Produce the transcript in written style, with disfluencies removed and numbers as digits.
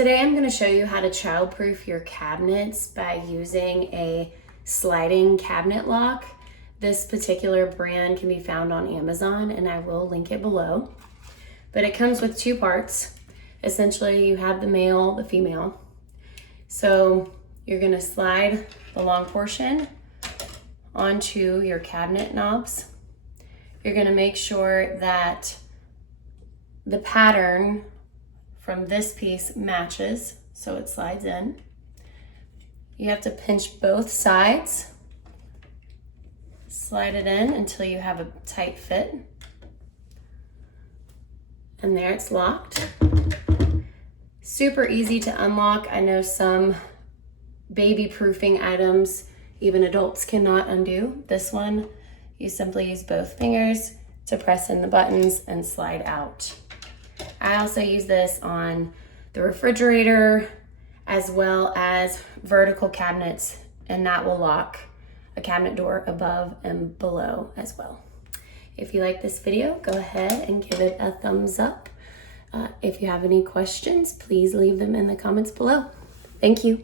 Today I'm going to show you how to childproof your cabinets by using a sliding cabinet lock. This particular brand can be found on Amazon and I will link it below. But it comes with two parts. Essentially you have the male, the female. So you're going to slide the long portion onto your cabinet knobs. You're going to make sure that the pattern from this piece matches, so it slides in. You have to pinch both sides, slide it in until you have a tight fit. And there it's locked. Super easy to unlock. I know some baby proofing items, even adults cannot undo. This one, you simply use both fingers to press in the buttons and slide out. I also use this on the refrigerator as well as vertical cabinets, and that will lock a cabinet door above and below as well. If you like this video, go ahead and give it a thumbs up. If you have any questions, please leave them in the comments below. Thank you.